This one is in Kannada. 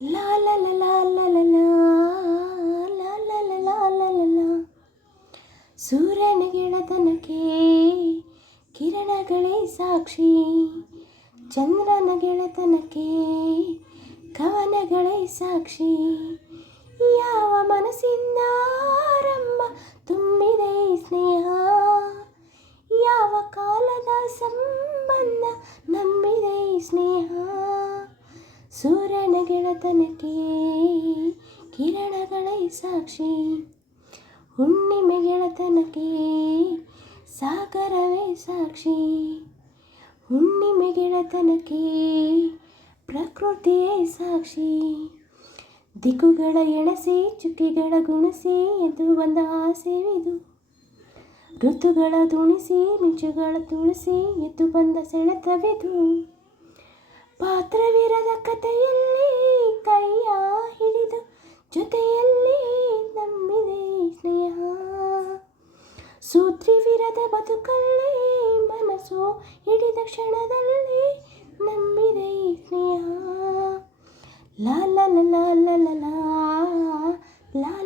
ಲಾ ಲಾ ಲಾ ಲಾ ಲಾ ಲಾ ಲಾ ಲಾ ಲಾ ಲಾ ಲಾ ಲಾ ಲಾ ಲಾ. ಸೂರ್ಯನ ಗೆಳೆತನಕ್ಕೆ ಕಿರಣಗಳೇ ಸಾಕ್ಷಿ, ಚಂದ್ರನ ಗೆಳೆತನಕ್ಕೆ ಕವನಗಳೇ ಸಾಕ್ಷಿ. ಯಾವ ಮನಸ್ಸಿಂದ ಆರಂಭ ತುಂಬಿದೆ ಈ ಸ್ನೇಹ, ಯಾವ ಕಾಲದ ಸಂಬಂಧ ನಂಬಿದೆ ಈ ಸ್ನೇಹ. ಸೂರ್ಯನ ಗೆಳೆತನಕ್ಕೆ ಕಿರಣಗಳೇ ಸಾಕ್ಷಿ, ಹುಣ್ಣಿಮೆ ಗೆಳೆತನಕ್ಕೆ ಸಾಗರವೇ ಸಾಕ್ಷಿ. ಹುಣ್ಣಿಮೆ ಗೆಳೆತನಕ್ಕೆ ಪ್ರಕೃತಿಯೇ ಸಾಕ್ಷಿ. ದಿಕ್ಕುಗಳ ಎಣಸಿ ಚುಕ್ಕಿಗಳ ಗುಣಿಸಿ ಎದ್ದು ಬಂದ ಆಸೆವಿದು, ಋತುಗಳ ತುಣಿಸಿ ಮಿಂಚುಗಳ ತುಳಿಸಿ ಎದ್ದು ಬಂದ ಸೆಳೆತವಿದು. ಪಾತ್ರವಿರದ ಕಥೆಯಲ್ಲಿ ಕೈಯ ಹಿಡಿದು ಜೊತೆಯಲ್ಲಿ ನಂಬಿದೆ ಸ್ನೇಹ, ಸೂತ್ರವಿರದ ಬದುಕಲ್ಲಿ ಮನಸ್ಸು ಹಿಡಿದ ಕ್ಷಣದಲ್ಲಿ ನಂಬಿದೆ ಸ್ನೇಹ. ಲಾ ಲಾ ಲಾ ಲಾ ಲಾ ಲಾ ಲಾ.